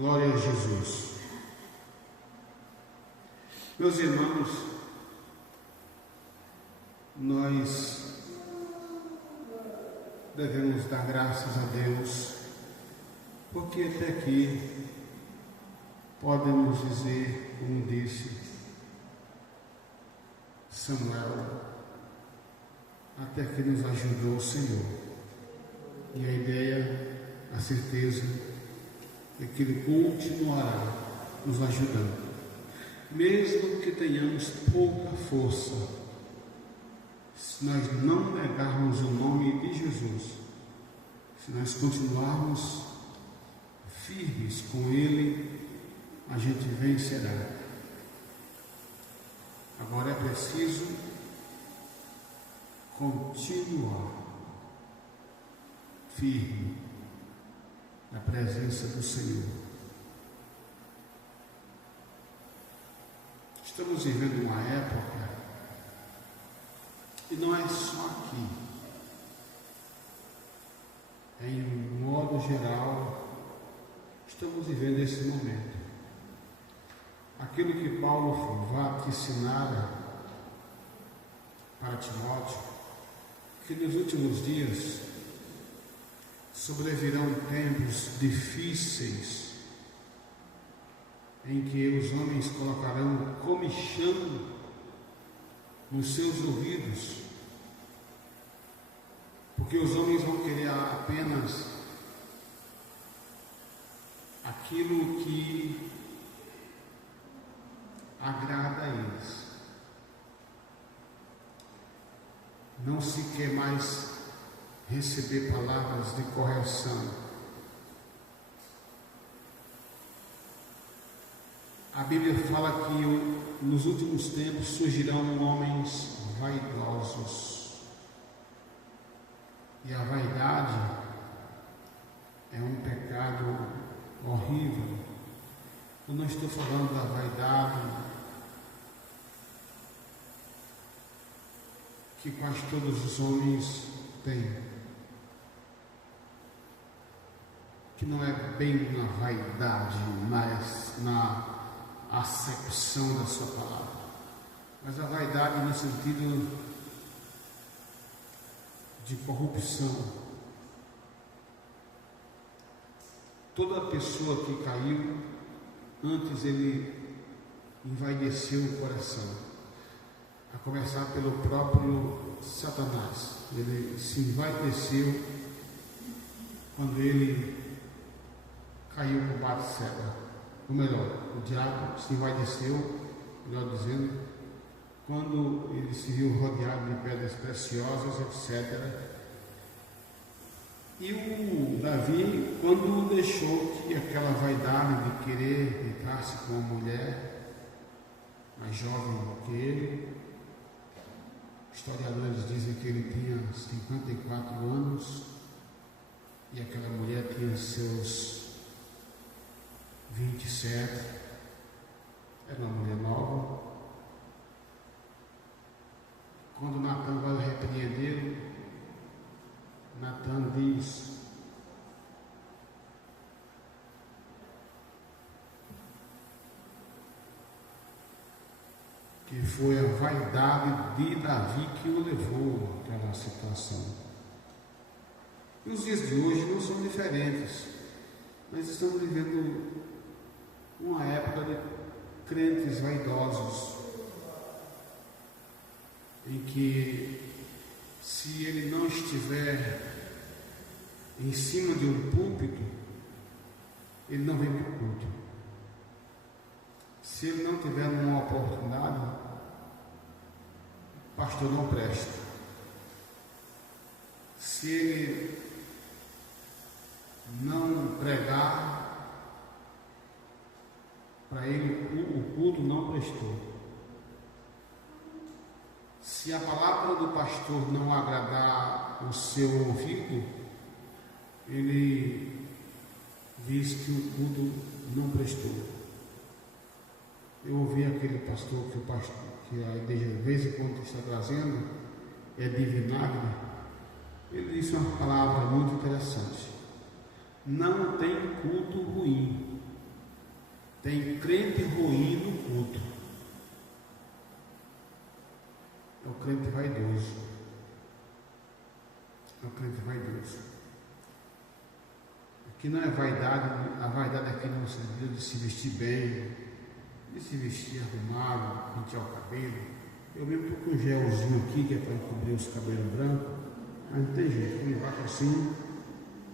Glória a Jesus. Meus irmãos, nós devemos dar graças a Deus, porque até aqui podemos dizer, como disse Samuel, até que nos ajudou o Senhor. E a ideia, a certeza, é que Ele continuará nos ajudando. Mesmo que tenhamos pouca força, se nós não negarmos o nome de Jesus, se nós continuarmos firmes com Ele, a gente vencerá. Agora é preciso continuar firme na presença do Senhor. Estamos vivendo uma época, e não é só aqui, em modo geral, estamos vivendo esse momento. Aquilo que Paulo vaticinara para Timóteo, que nos últimos dias sobrevirão tempos difíceis, em que os homens colocarão comichão nos seus ouvidos, porque os homens vão querer apenas aquilo que agrada a eles. Não se quer mais receber palavras de correção. A Bíblia fala que nos últimos tempos surgirão homens vaidosos. E a vaidade é um pecado horrível. Eu não estou falando da vaidade que quase todos os homens têm, que não é bem na vaidade, mas na acepção da sua palavra, mas a vaidade no sentido de corrupção. Toda pessoa que caiu, antes ele envaideceu o coração, a começar pelo próprio Satanás. Ele se envaideceu quando ele caiu com Batseba. Ou melhor, o diabo se envaideceu, melhor dizendo, quando ele se viu rodeado de pedras preciosas, etc. E o Davi, quando deixou que aquela vaidade de querer deitar-se com uma mulher mais jovem do que ele, historiadores dizem que ele tinha 54 anos e aquela mulher tinha seus 27, era uma mulher nova. Quando Natan vai repreendê-lo, Natan diz: que foi a vaidade de Davi que o levou àquela situação. E os dias de hoje não são diferentes. Nós estamos vivendo uma época de crentes vaidosos, em que, se ele não estiver em cima de um púlpito, ele não vem para o culto. Se ele não tiver uma oportunidade, o pastor não presta. Se ele não pregar, para ele o culto não prestou. Se a palavra do pastor não agradar o seu ouvido, ele diz que o culto não prestou. Eu ouvi aquele pastor que a igreja de vez em quando está trazendo, é de vinagre. Ele disse uma palavra muito interessante: não tem culto ruim, Tem crente ruim no culto. É o crente vaidoso. É o crente vaidoso. Aqui não é vaidade, a vaidade aqui no sentido de se vestir bem, de se vestir arrumado, pentear o cabelo. Eu mesmo estou com um gelzinho aqui que é para encobrir os cabelos brancos, mas não tem jeito, quando embaixo assim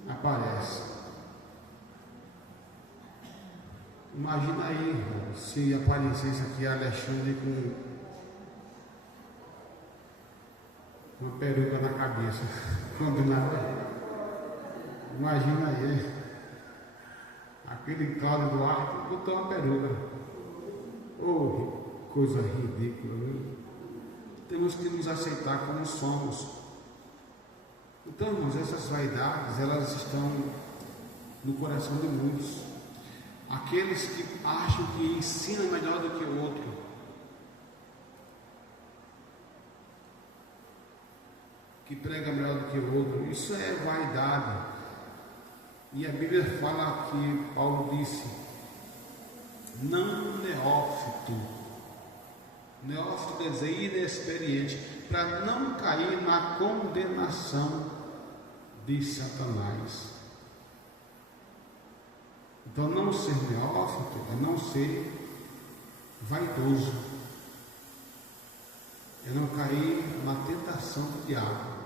aparece. Imagina aí se aparecesse aqui Alexandre com uma peruca na cabeça, quando nada. Imagina aí, aquele Cláudio Duarte botou uma peruca. Oh, coisa ridícula, viu? Temos que nos aceitar como somos. Então, irmãos, essas vaidades, elas estão no coração de muitos. Aqueles que acham que ensinam melhor do que o outro. Que prega melhor do que o outro. Isso é vaidade. E a Bíblia fala que Paulo disse: não neófito. Neófito quer dizer inexperiente, para não cair na condenação de Satanás. Então, não ser neófito é não ser vaidoso, é não cair na tentação do diabo.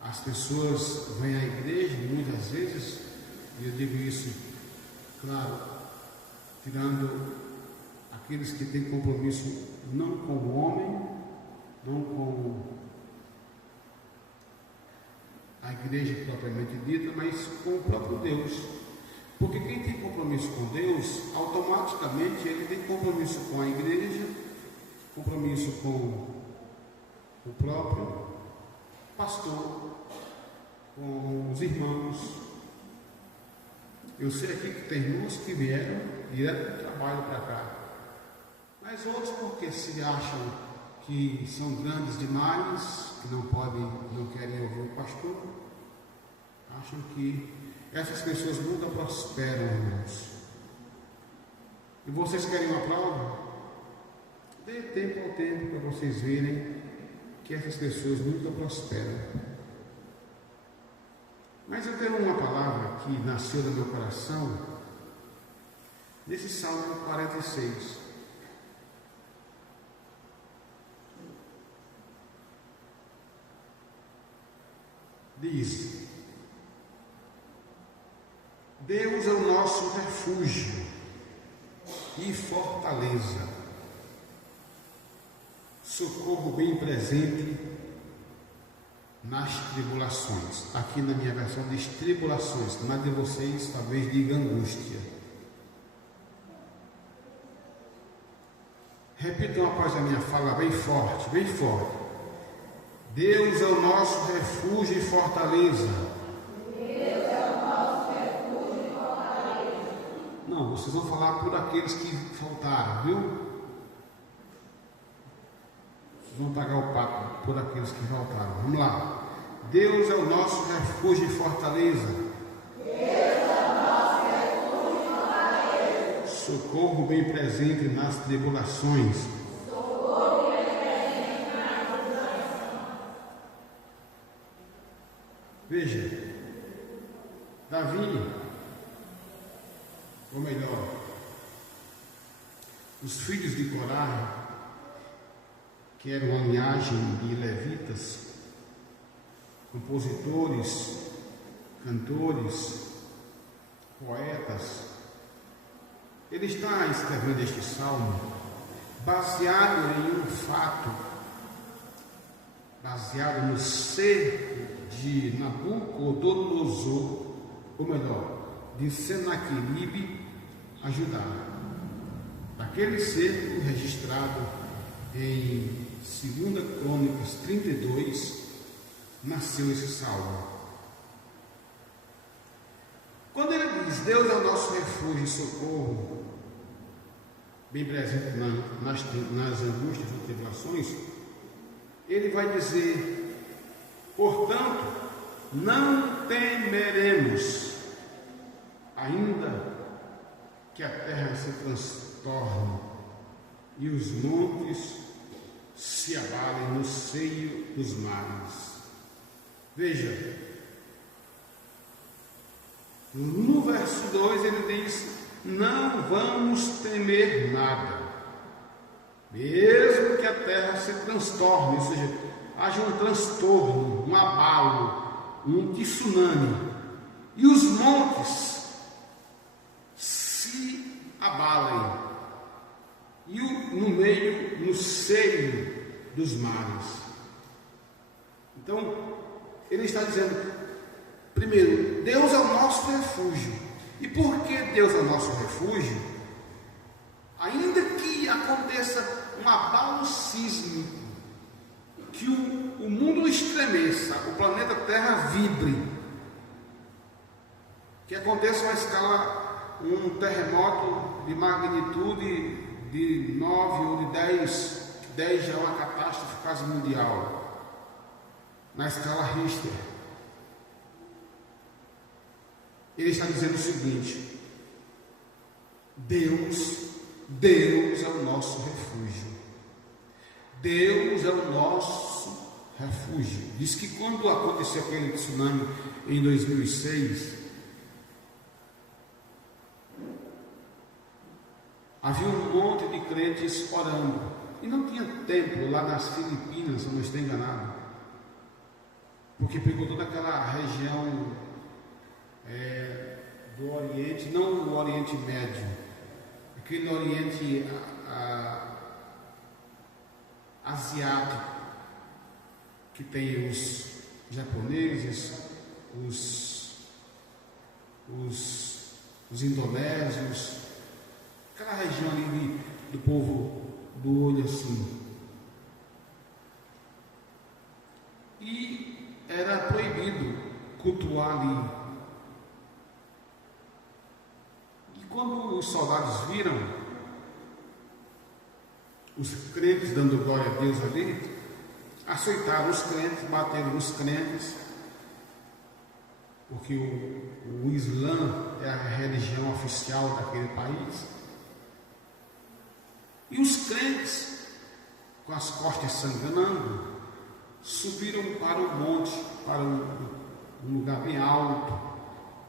As pessoas vêm à igreja muitas vezes, e eu digo isso, claro, tirando aqueles que têm compromisso não com o homem, não com a igreja propriamente dita, mas com o próprio Deus. Porque quem tem compromisso com Deus, automaticamente ele tem compromisso com a igreja, compromisso com o próprio pastor, com os irmãos. Eu sei aqui que tem irmãos que vieram direto do trabalho para cá, mas outros porque se acham que são grandes demais, que não podem, não querem ouvir o pastor, acham que essas pessoas nunca prosperam, irmãos. E vocês querem uma prova? Dê tempo ao tempo para vocês verem que essas pessoas nunca prosperam. Mas eu tenho uma palavra que nasceu no meu coração nesse Salmo 46. Diz: Deus é o nosso refúgio e fortaleza, socorro bem presente nas tribulações. Aqui na minha versão diz tribulações, mas de vocês talvez diga angústia. Repitam após a minha fala bem forte, bem forte. Deus é o nosso refúgio e fortaleza. Deus é o nosso refúgio e fortaleza. Não, vocês vão falar por aqueles que faltaram, viu? Vocês vão pagar o papo por aqueles que faltaram. Vamos lá. Deus é o nosso refúgio e fortaleza. Deus é o nosso refúgio e fortaleza. Socorro bem presente nas tribulações. Veja, Davi, ou melhor, os filhos de Corá, que eram a linhagem de levitas, compositores, cantores, poetas, ele está escrevendo este salmo baseado em um fato, baseado no ser de Nabucodonosor, ou melhor, de Senaqueribe a Judá. Daquele ser registrado em 2 Crônicas 32, nasceu esse salmo. Quando ele diz, Deus é o nosso refúgio e socorro, bem presente nas angústias e tribulações, ele vai dizer: portanto, não temeremos, ainda que a terra se transtorne e os montes se abalem no seio dos mares. Veja, no verso 2 ele diz: não vamos temer nada, mesmo que a terra se transtorne, ou seja, haja um transtorno, um abalo, um tsunami, e os montes se abalem, e no meio, no seio dos mares. Então, ele está dizendo, primeiro, Deus é o nosso refúgio. E por que Deus é o nosso refúgio? Ainda que aconteça um abalo sísmico, que o mundo estremeça, o planeta Terra vibre, que aconteça uma escala, um terremoto de magnitude de 9 ou de 10 já é uma catástrofe quase mundial, na escala Richter. Ele está dizendo o seguinte: Deus é o nosso refúgio. Deus é o nosso refúgio. Diz que quando aconteceu aquele tsunami em 2006, havia um monte de crentes orando, e não tinha templo lá nas Filipinas, se eu não estou enganado, porque pegou toda aquela região do Oriente, não o Oriente Médio, aquele Oriente asiático, que tem os japoneses, os indonésios, aquela região ali do povo do olho assim. E era proibido cultuar ali. E quando os soldados viram os crentes dando glória a Deus ali, açoitaram os crentes, bateram nos crentes, porque o Islã é a religião oficial daquele país. E os crentes, com as costas sangrando, subiram para o monte, para um lugar bem alto,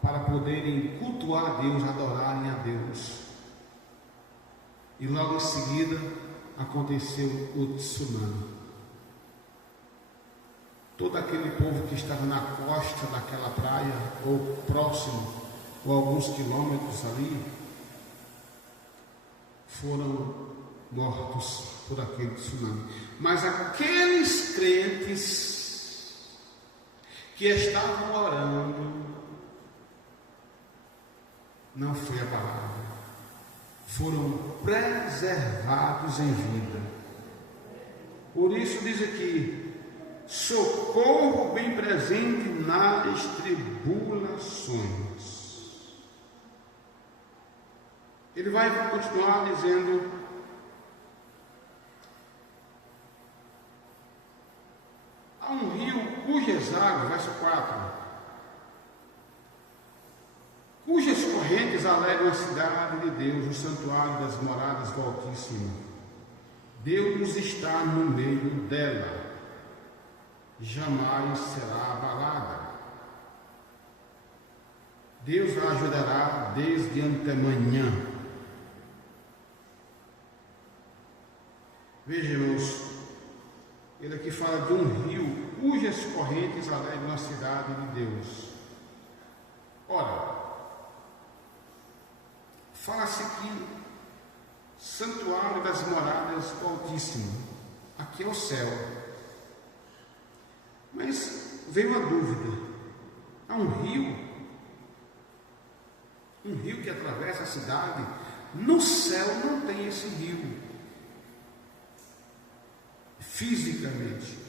para poderem cultuar a Deus, adorarem a Deus. E logo em seguida aconteceu o tsunami. Todo aquele povo que estava na costa daquela praia, ou próximo, ou alguns quilômetros ali, foram mortos por aquele tsunami. Mas aqueles crentes que estavam orando, não foi abalado, foram preservados em vida. Por isso diz aqui: socorro bem presente nas tribulações. Ele vai continuar dizendo: há um rio cujas águas, verso 4, cujas correntes alegram a cidade de Deus, o santuário das moradas do Altíssimo. Deus está no meio dela, jamais será abalada. Deus a ajudará desde antemanhã. Veja, irmãos, ele aqui fala de um rio cujas correntes alegram a cidade de Deus. Ora, fala-se aqui santuário das moradas do Altíssimo. Aqui é o céu. Mas veio uma dúvida: há um rio que atravessa a cidade. No céu não tem esse rio, fisicamente.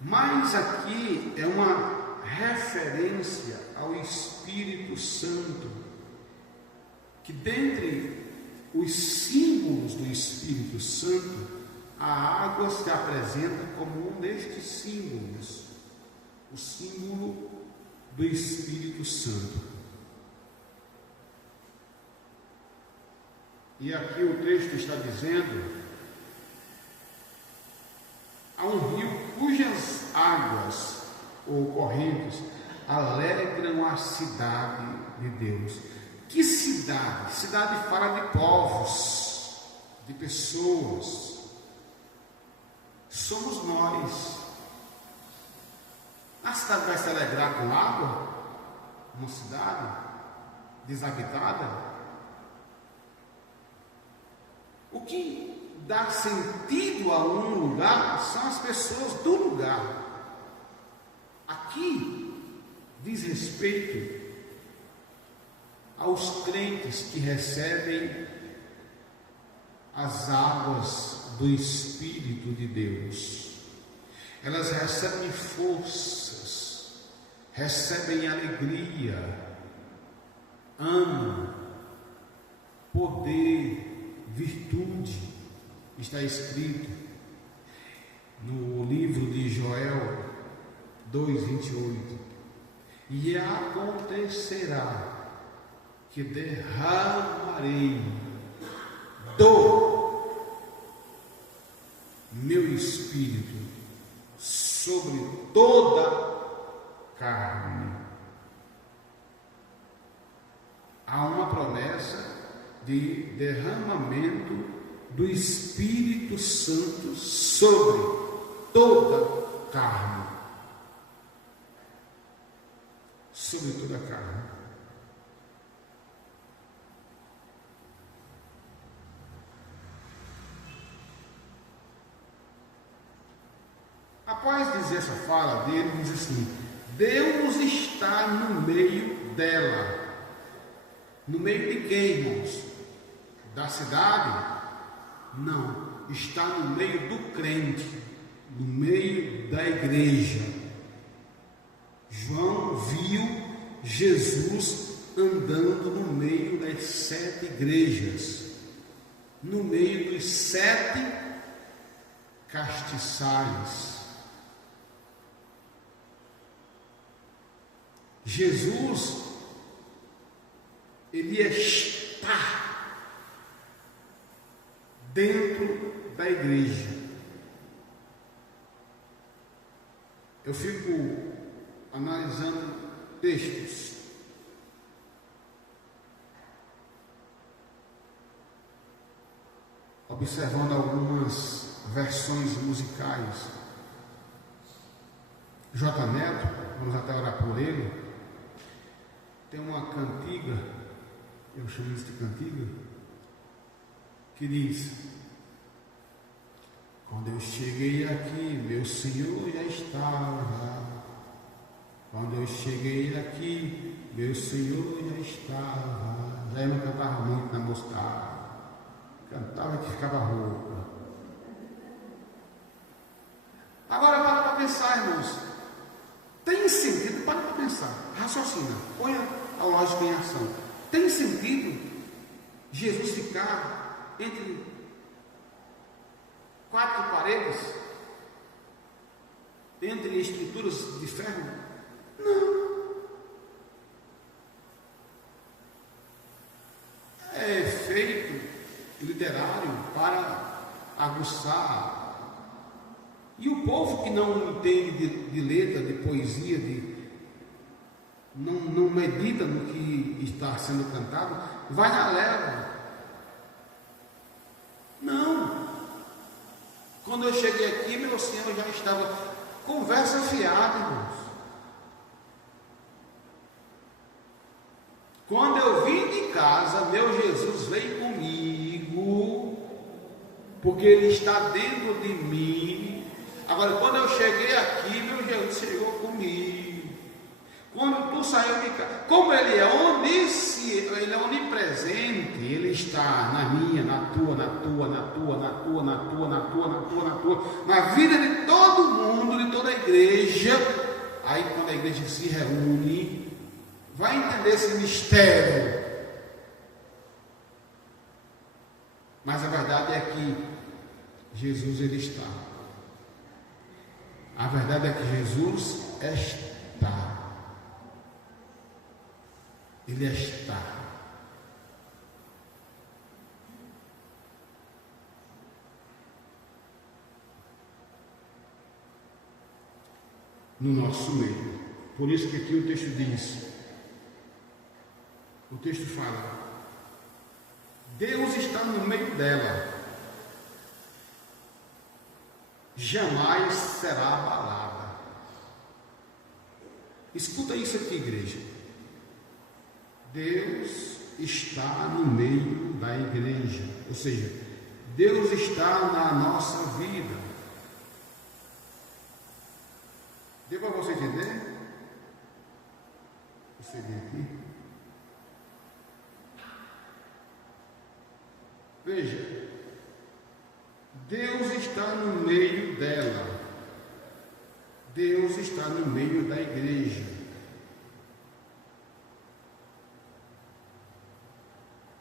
Mas aqui é uma referência ao Espírito Santo, que dentre os símbolos do Espírito Santo, a água se apresenta como um destes símbolos, o símbolo do Espírito Santo. E aqui o texto está dizendo: há um rio cujas águas ou correntes alegram a cidade de Deus. Que cidade? Cidade fala de povos, de pessoas. Somos nós. A cidade vai se alegrar com água? Uma cidade desabitada? O que dá sentido a um lugar são as pessoas do lugar. Aqui diz respeito aos crentes que recebem as águas do Espírito de Deus. Elas recebem forças, recebem alegria, ânimo, poder, virtude. Está escrito no livro de Joel 2:28: e acontecerá que derramarei do meu Espírito sobre toda carne. Há uma promessa de derramamento do Espírito Santo sobre toda carne. Sobre toda carne. Após dizer essa fala dele, diz assim: Deus está no meio dela. No meio de quem, irmãos? Da cidade? Não, está no meio do crente, no meio da igreja. João viu Jesus andando no meio das 7 igrejas, no meio dos 7 castiçais. Jesus, ele está dentro da igreja. Eu fico analisando textos, observando algumas versões musicais. J. Neto, vamos até orar por ele, tem uma cantiga, eu chamo isso de cantiga, que diz: quando eu cheguei aqui, meu Senhor já estava. Quando eu cheguei aqui, meu Senhor já estava. Já eu não cantava muito na moscada, cantava que ficava rouca. Agora para pensar, irmãos, tem sentido? Para pensar, raciocina, ponha a lógica em ação. Tem sentido Jesus ficar entre 4 paredes, entre estruturas de ferro? Não. É efeito literário para aguçar. E o povo que não entende de letra, de poesia, não medita no que está sendo cantado, vai na leva. Não. Quando eu cheguei aqui, meu Senhor já estava. Conversa fiada, irmãos. Quando eu vim de casa, meu Jesus veio comigo, porque Ele está dentro de mim. Agora, quando eu cheguei aqui, meu Jesus chegou comigo. Quando tu saiu de casa, como Ele é onisciente, Ele é onipresente, Ele está na minha, na tua, na vida de todo mundo, de toda a igreja. Aí quando a igreja se reúne, vai entender esse mistério. Mas a verdade é que Jesus ele está. A verdade é que Jesus está. Ele está. No nosso meio. Por isso que aqui o texto diz, o texto fala, Deus está no meio dela, jamais será abalada. Escuta isso aqui, igreja. Deus está no meio da igreja, ou seja, Deus está na nossa vida. Deu para você entender? Você vem aqui. Veja, Deus está no meio dela. Deus está no meio da igreja.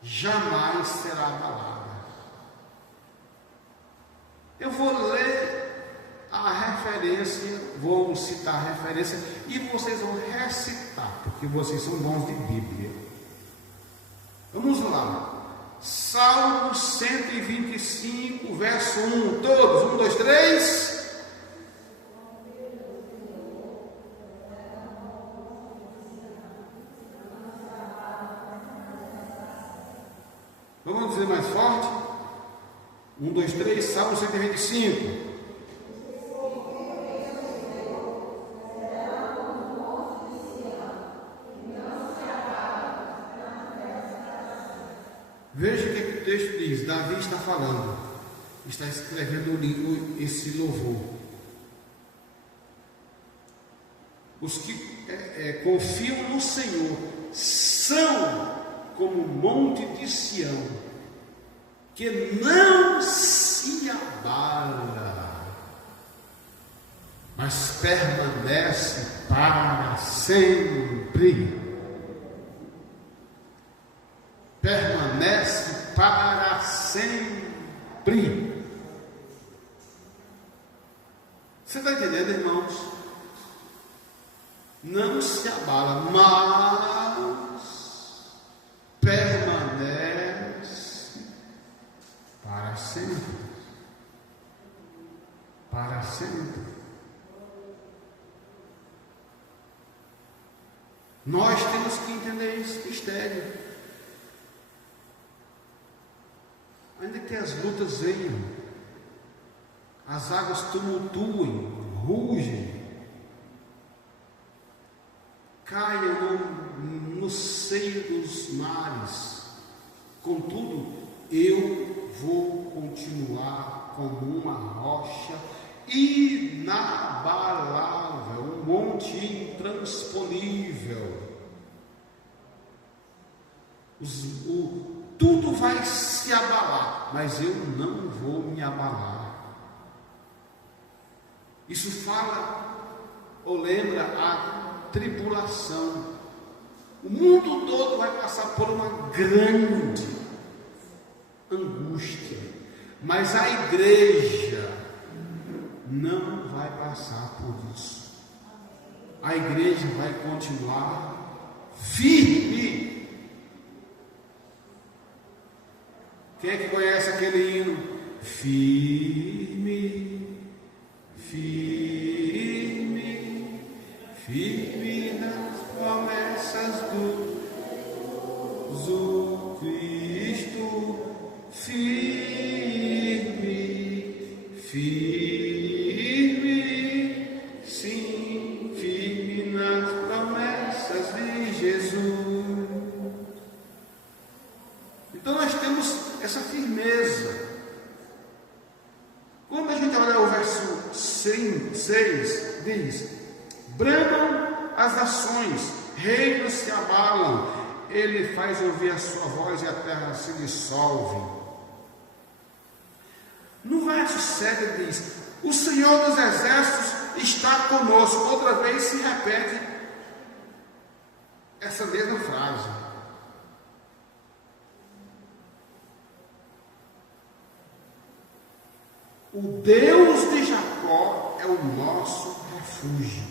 Jamais será abalada. Eu vou ler a referência, vou citar a referência e vocês vão recitar, porque vocês são bons de Bíblia. Vamos lá. Salmo 125, verso 1. Todos, 1, 2, 3. Vamos dizer mais forte? 1, 2, 3, Salmo 125. Veja o que o texto diz. Davi está falando, está escrevendo esse louvor. Os que confiam no Senhor são como o monte de Sião, que não se abala, mas permanece para sempre. Permanece para sempre. Você está entendendo, irmãos? Não se abala, mas permanece para sempre. Para sempre. Nós temos que entender esse mistério. Ainda que as lutas venham, as águas tumultuem, rugem, caiam no seio dos mares, contudo, eu vou continuar como uma rocha inabalável, um monte intransponível. Tudo vai se abalar, mas eu não vou me abalar. Isso fala ou lembra a tribulação. O mundo todo vai passar por uma grande angústia, mas a igreja não vai passar por isso. A igreja vai continuar firme. Quem é que conhece aquele hino? Firme, firme, firme nas promessas do Cristo. Firme, firme, sim, firme nas promessas de Jesus. Então nós temos essa firmeza. Quando a gente olha o verso 6, diz: bramam as nações, reinos se abalam, ele faz ouvir a sua voz e a terra se dissolve. No verso 7 diz: o Senhor dos exércitos está conosco. Outra vez se repete essa mesma frase. O Deus de Jacó é o nosso refúgio.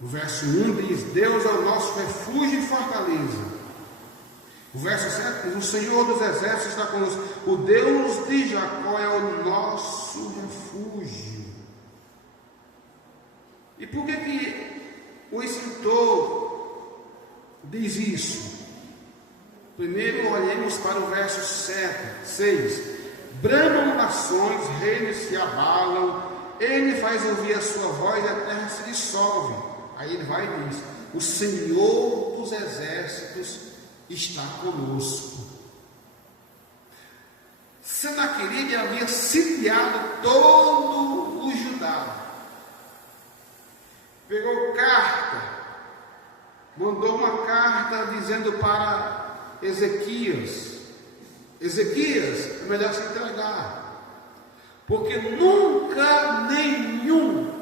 O verso 1 diz: Deus é o nosso refúgio e fortaleza. O verso 7 diz: o Senhor dos exércitos está conosco. O Deus de Jacó é o nosso refúgio. E por que o escritor diz isso? Primeiro olhemos para o verso 6. Bramam nações, reinos se abalam, ele faz ouvir a sua voz e a terra se dissolve. Aí ele vai e diz: o Senhor dos exércitos está conosco. Senaqueribe havia sitiado todo o Judá. Pegou carta, mandou uma carta dizendo para Ezequias: Ezequias, é melhor se entregar, porque nunca nenhum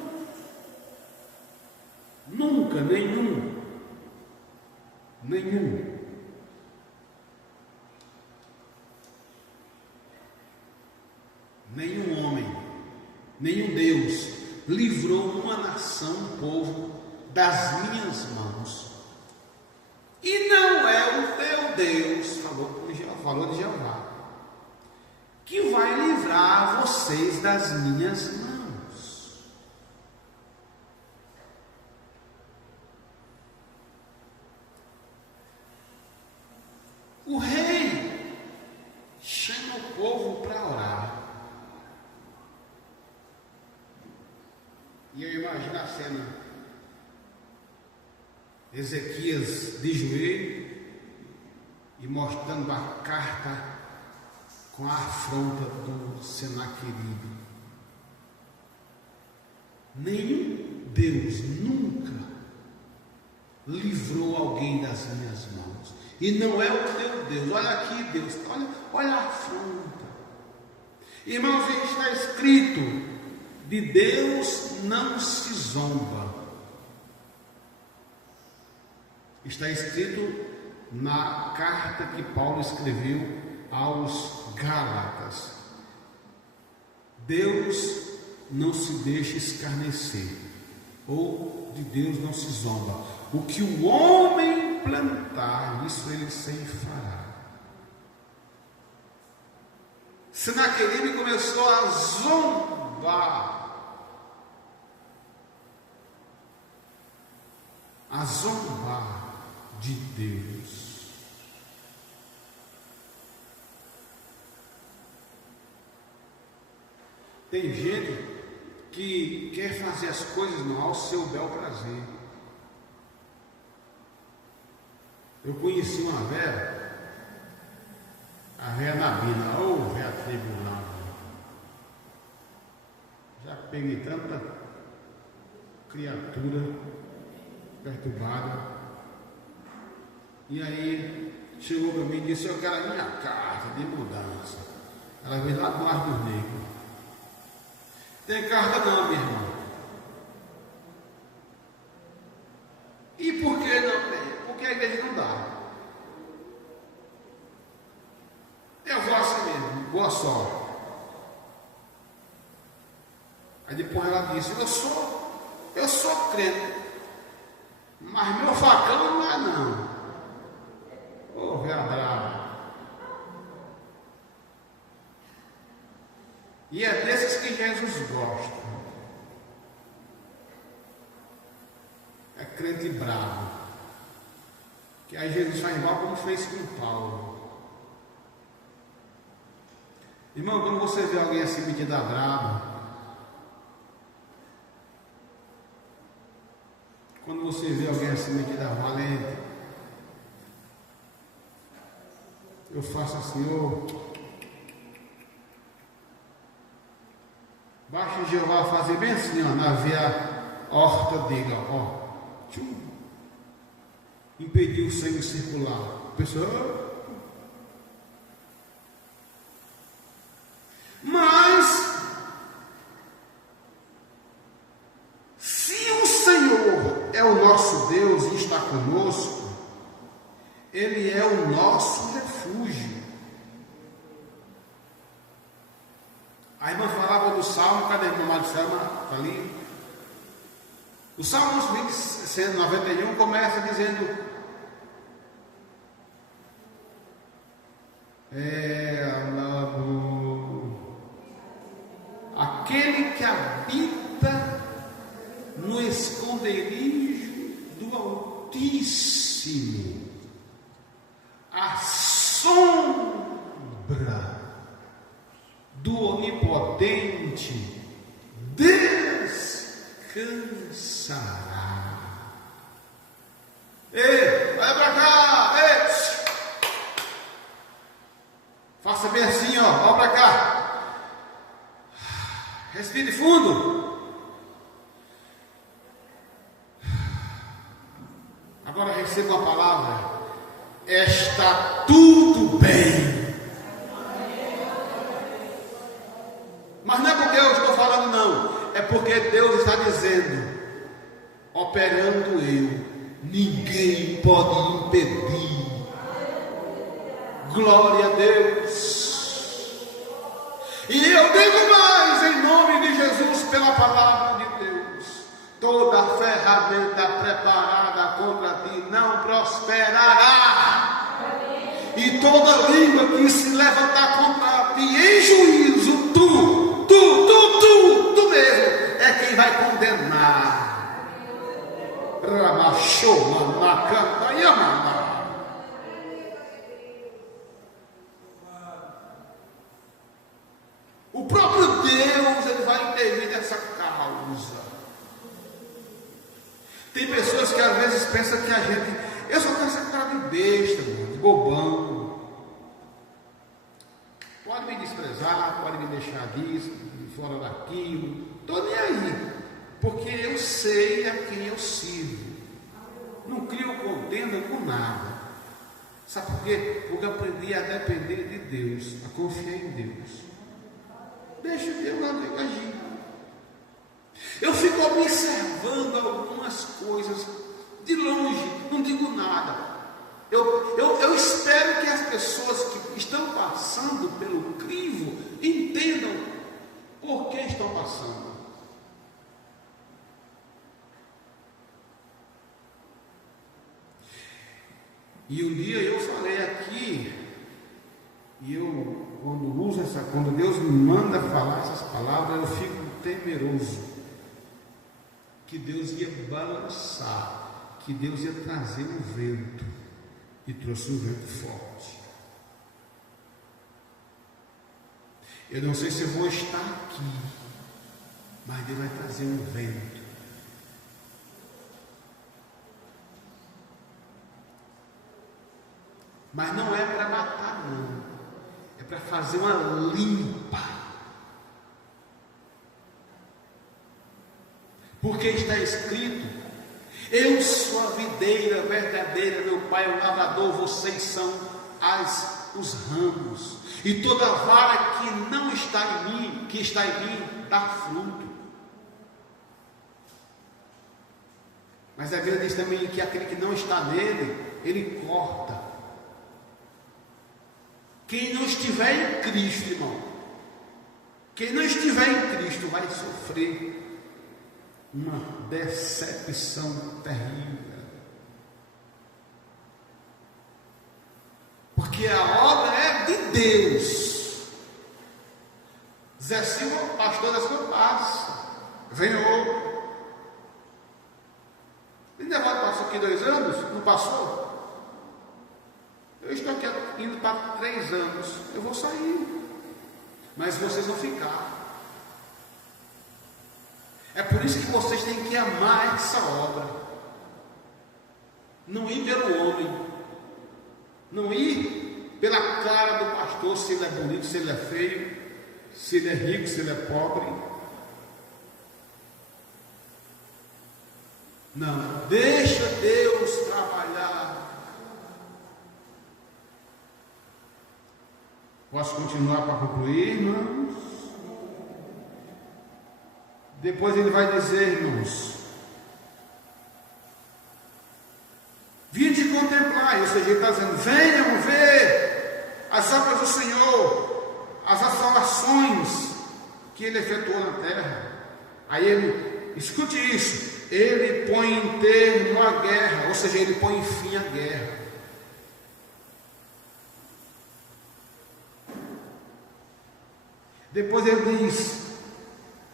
homem, nenhum Deus livrou uma nação, um povo, das minhas mãos. E não é o teu Deus, falou de Jeová, que vai livrar vocês das minhas mãos. O rei chama o povo para orar. E eu imagino a cena: Ezequias de joelho e mostrando a carta com a afronta do Senaqueribe. Nenhum Deus nunca livrou alguém das minhas mãos. E não é o teu Deus. Olha aqui, Deus, olha a afronta. Irmãos, está escrito: de Deus não se zomba. Está escrito na carta que Paulo escreveu aos Gálatas: Deus não se deixa escarnecer, ou de Deus não se zomba. O que o homem plantar, isso ele ceifará. Senaqueribe começou a zombar de Deus. Tem gente que quer fazer as coisas não ao seu bel prazer. Eu conheci uma velha, a velha Nabina, ou velha tribunal. Já peguei tanta criatura perturbada. E aí chegou para mim e disse: eu quero a minha carta de mudança. Ela veio lá do Mar do Negro. Tem carta não, minha irmã. E por que não tem? Porque a igreja não dá. Eu vou assim mesmo, boa sorte. Aí depois ela disse: eu sou crente, mas meu facão não é não. Ô, velha brava. E é desses que Jesus gosta. É crente bravo. Que aí Jesus faz igual como fez com Paulo. Irmão, quando você vê alguém assim metido a bravo, quando você vê alguém assim metido a valente, eu faço assim: baixa Jeová fazer bem assim, ó, na via horta dele, ó. Impedir o sangue circular. A pessoa. Mas se é o nosso Deus e está conosco, Ele é o nosso refúgio. A irmã falava do Salmo, cadê a irmã Maricela? Está ali. O Salmo 191 começa dizendo: aquele que habita no esconderijo do Altíssimo, a sombra do Onipotente descansará. Ei, olha para cá, ei. Faça bem assim, ó, olha para cá. Respire fundo. Agora receba uma palavra. Está tudo bem. Mas não é porque eu estou falando, não. É porque Deus está dizendo: operando eu, ninguém pode impedir. Glória a Deus. E eu digo mais, em nome de Jesus, pela palavra de Deus: toda ferramenta preparada contra ti não prosperará. E toda língua que se levantar contra ti em juízo, tu mesmo é quem vai condenar. Ramachoma na canta yamana. O próprio Deus, ele vai intervir nessa causa. Tem pessoas que às vezes pensam que a gente, eu só tenho essa cara de besta, de bobão. Pode me desprezar, pode me deixar disso, fora daquilo, estou nem aí, porque eu sei a quem eu sirvo. Não crio contenda com nada. Sabe por quê? Porque eu aprendi a depender de Deus, a confiar em Deus. Deixa Deus agir. Eu fico observando algumas coisas de longe, não digo nada. Eu espero que as pessoas que estão passando pelo crivo entendam por que estão passando. E um dia eu falei aqui, e eu, quando Deus me manda falar essas palavras, eu fico temeroso que Deus ia balançar, que Deus ia trazer um vento, e trouxe um vento forte. Eu não sei se eu vou estar aqui, mas Deus vai trazer um vento. Mas não é para matar, não. É para fazer uma limpa. Porque está escrito: eu sou a videira verdadeira, meu pai é o lavrador, vocês são os ramos. E toda vara que não está em mim, que está em mim, dá fruto. Mas a Bíblia diz também que aquele que não está nele, ele corta. Quem não estiver em Cristo, irmão, quem não estiver em Cristo vai sofrer uma decepção terrível. Porque a obra é de Deus. Zé Silva, pastor da sua passa, vem outro. Ele passou aqui 2 anos, não passou? Eu estou aqui indo para 3 anos, eu vou sair, mas vocês vão ficar. É por isso que vocês têm que amar essa obra, não ir pelo homem, não ir pela cara do pastor, se ele é bonito, se ele é feio, se ele é rico, se ele é pobre. Não, deixa Deus trabalhar. Posso continuar para concluir, irmãos? Depois ele vai dizer, irmãos, Pai. Ou seja, ele está dizendo: venham ver as obras do Senhor, as assolações que ele efetuou na terra. Aí ele, escute isso, ele põe em termo a guerra, ou seja, ele põe fim à guerra. Depois ele diz: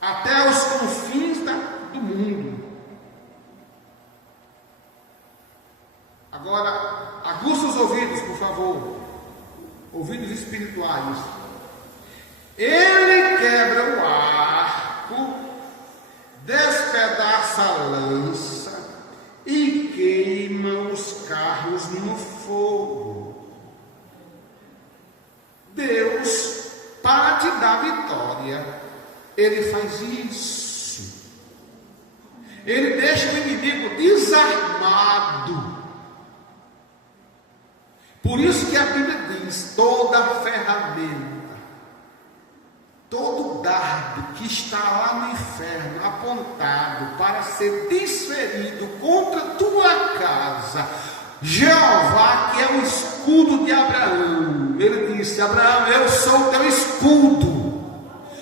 até os confins do mundo. Agora, aguça os ouvidos, por favor, ouvidos espirituais. Ele quebra o arco, despedaça a lança e queima os carros no fogo. Deus, para te dar vitória, ele faz isso. Ele deixa o inimigo desarmado. Por isso que a Bíblia diz: toda ferramenta, todo dardo que está lá no inferno apontado para ser desferido contra tua casa, Jeová, que é o escudo de Abraão, ele disse: Abraão, eu sou o teu escudo.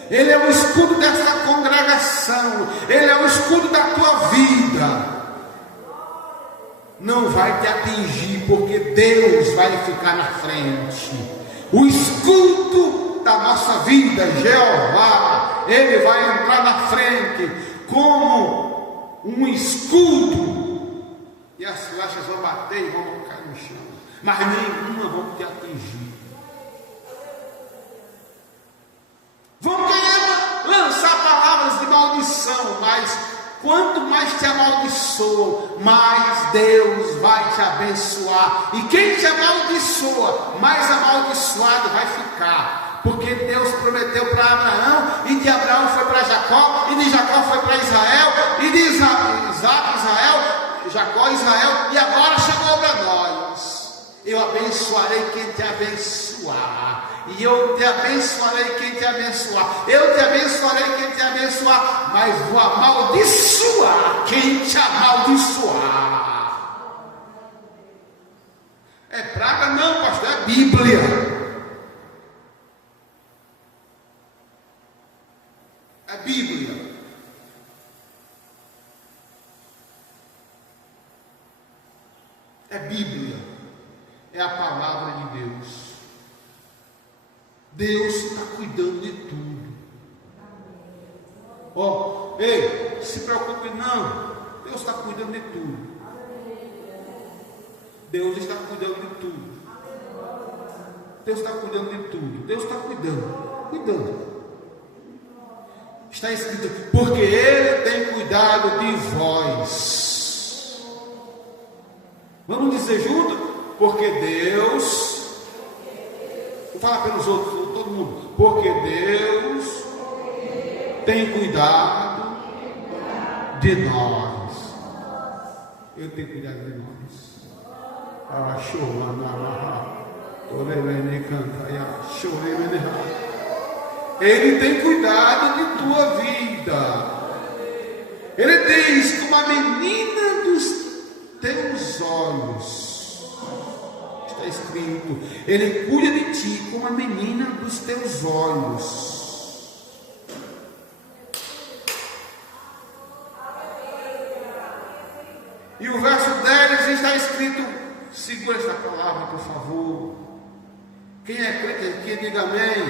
Ele é o escudo dessa congregação, ele é o escudo da tua vida. Não vai te atingir, porque Deus vai ficar na frente. O escudo da nossa vida, Jeová, ele vai entrar na frente como um escudo, e as flechas vão bater e vão cair no chão, mas nenhuma vão te atingir. Vão querer lançar palavras de maldição, mas quanto mais te amaldiçoam, mais Deus vai te abençoar. E quem te amaldiçoa, mais amaldiçoado vai ficar. Porque Deus prometeu para Abraão, e de Abraão foi para Jacó, e de Jacó foi para Israel, e de Isaac, Israel, Jacó, Israel, e agora chegou para nós. Eu abençoarei quem te abençoar. E eu te abençoarei quem te abençoar. Eu te abençoarei quem te abençoar. Mas vou amaldiçoar quem te amaldiçoar. É praga não, pastor, é Bíblia. É Bíblia. É Bíblia. É a palavra de Deus. Deus está cuidando de tudo. Ó, ei, se preocupe não. Deus está cuidando de tudo. Deus está cuidando de tudo. Deus está cuidando de tudo. Deus está cuidando. Está escrito: porque Ele tem cuidado de vós. Vamos dizer junto? Porque Deus... Vou falar pelos outros, todo mundo. Porque Deus tem cuidado de nós. Ele tem cuidado de nós. Ele tem cuidado de tua vida. Ele diz: como a menina dos teus olhos. Está escrito: Ele cuida de ti como a menina dos teus olhos. E o verso 10 está escrito, segura esta palavra, por favor. Quem é crente aqui, diga amém.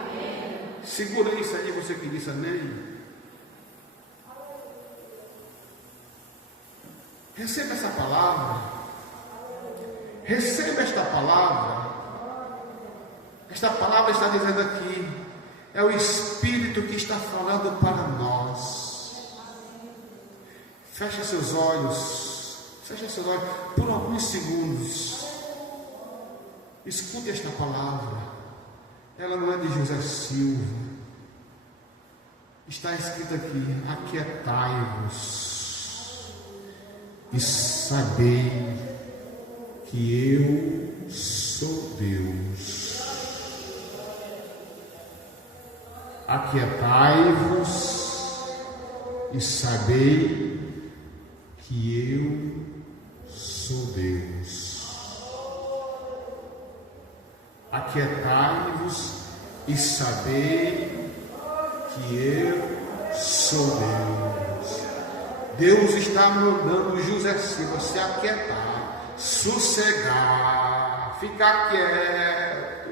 Amém. Segura isso aí, você que disse amém. Receba essa palavra. Receba esta palavra. Esta palavra está dizendo aqui, é o Espírito que está falando para nós. Feche seus olhos por alguns segundos. Escute esta palavra. Ela não é de José Silva. Está escrito aqui: aquietai-vos e sabei que eu sou Deus. Aquietai-vos e sabei que eu sou Deus. aquietai-vos e sabei que eu sou Deus. Deus está mandando José Silva se aquietar, sossegar, ficar quieto,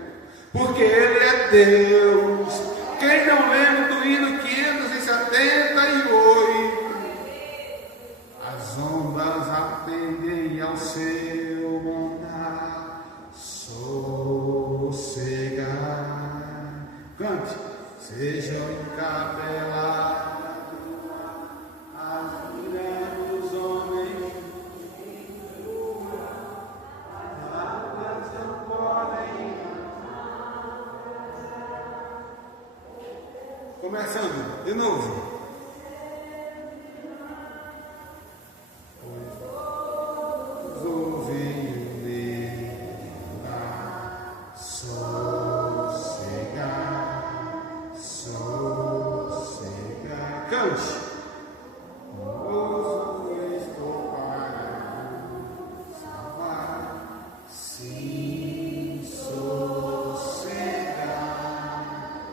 porque Ele é Deus. Quem não lembra do hino 578? As ondas atendem ao seu mandar, sossegar. Cante. Sejam encapelados as mulheres dos homens, as águas não podem. Começando de novo.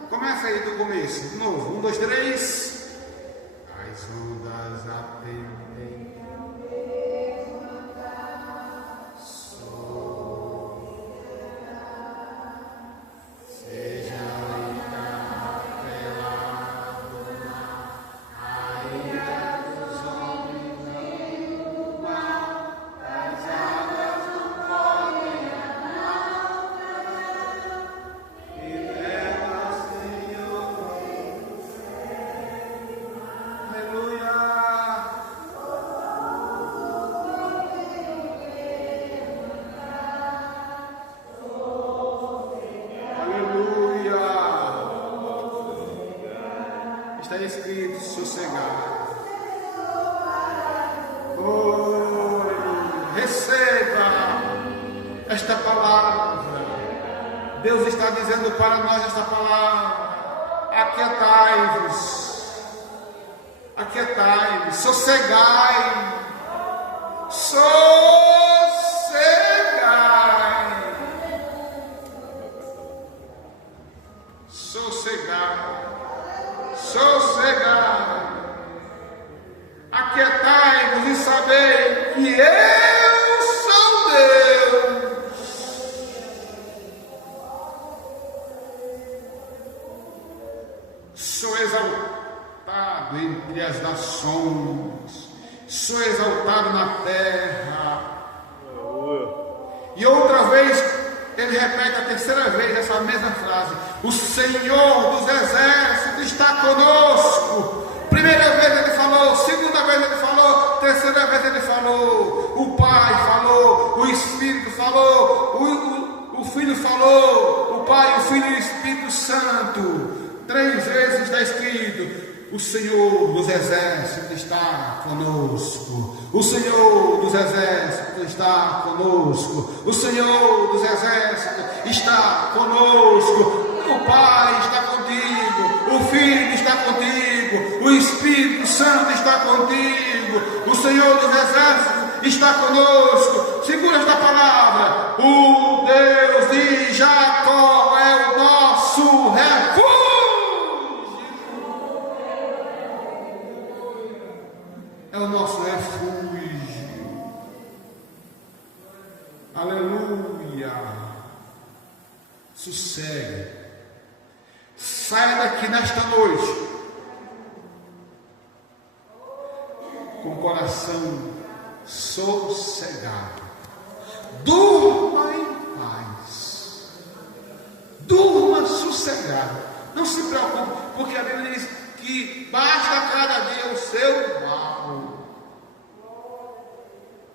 Começa aí do começo, de novo, 1, 2, 3. As ondas atendem. Está escrito sossegar. Oh, receba esta palavra. Deus está dizendo para nós esta palavra: aquietai-vos, aquietai-vos, sossegai, sossegai, sossegai. Sossegai, aquietai-vos e sabei que eu sou Deus. Sou exaltado entre as nações, sou exaltado na terra. E outra vez ele repete a terceira vez essa mesma frase: o Senhor dos exércitos está conosco. Primeira vez ele falou, segunda vez ele falou, terceira vez ele falou. O Pai falou, o Espírito falou, o Filho falou, o Pai, o Filho e o Espírito Santo. 3 vezes está escrito: o Senhor dos exércitos está conosco. O Senhor dos exércitos está conosco. O Senhor dos exércitos está conosco. O Pai está contigo. O Filho está contigo. O Espírito Santo está contigo. O Senhor dos exércitos está conosco. Segura esta palavra: o Deus de Jacó é o nosso refúgio. É o nosso refúgio. Aleluia. Sossegue. Saia daqui nesta noite com o coração sossegado. Durma em paz. Durma sossegado. Não se preocupe, porque a Bíblia diz que basta a cada dia o seu mal.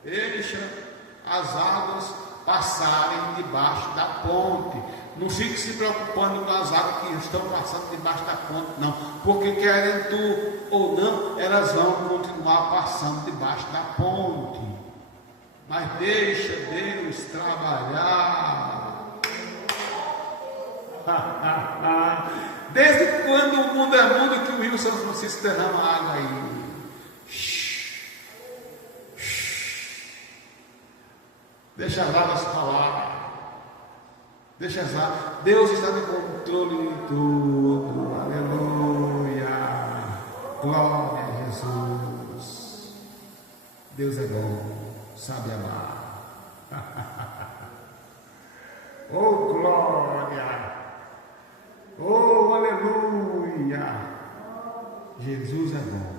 Deixa as águas passarem debaixo da ponte. Não fique se preocupando com as águas que estão passando debaixo da ponte, não. Porque querem tu ou não, elas vão continuar passando debaixo da ponte. Mas deixa Deus trabalhar. Desde quando o mundo é mundo que o Rio São Francisco derrama água aí? Deixa as águas falar. Deixa lá. Deus está no controle de tudo. Aleluia. Glória a Jesus. Deus é bom. Sabe amar. Oh, glória. Oh, aleluia. Jesus é bom.